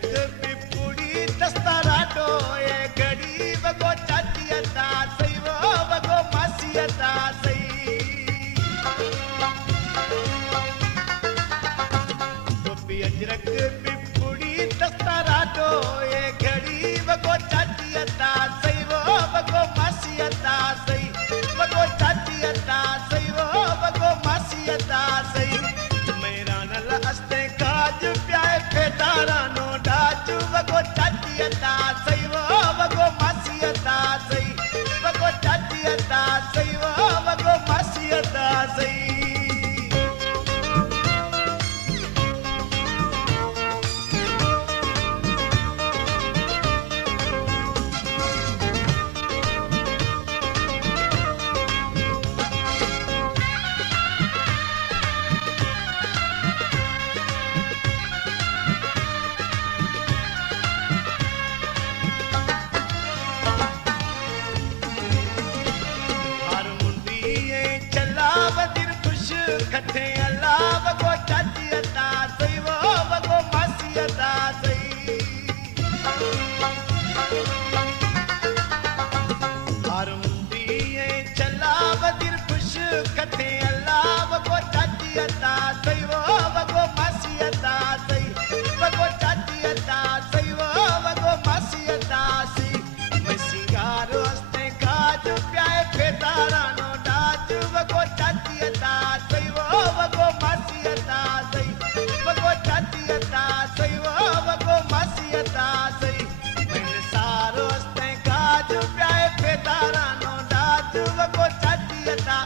अजरक पिपुड़ी दस्तारा डोए घड़ी वगो चाचियता सही वो वगो मासियता सही गोपी अजरक पिपुड़ी दस्तारा डोए घड़ी वगो चाचियता सही वो वगो मासियता सही वगो चाचियता सही वो वगो मासियता सही मेरा नल अस्ते काज प्याए फेतारा नो डाच वगो चाचियता सही वो वगो मासियता सही वगो चाचियता सही वो वगो मासियता सही खटे अल्लाह वगो चाचियता सही वो वगो मासियता सही हर मुंडिये चला वदिर खुश खटे अल्लाह वगो चाचियता सही वो वगो मासियता सही वगो चाचियता सही वो वगो मासियता सही मैं सिंगार हस्ते काज प्याए फेतारा नो डाच वगो चाचियता सही वो वगो मासियता सही वगो चाचियता सही वो वगो मासियता सही मैंने सारो हस्ते काज प्याए फेतारा नो डाच वगो चाचियता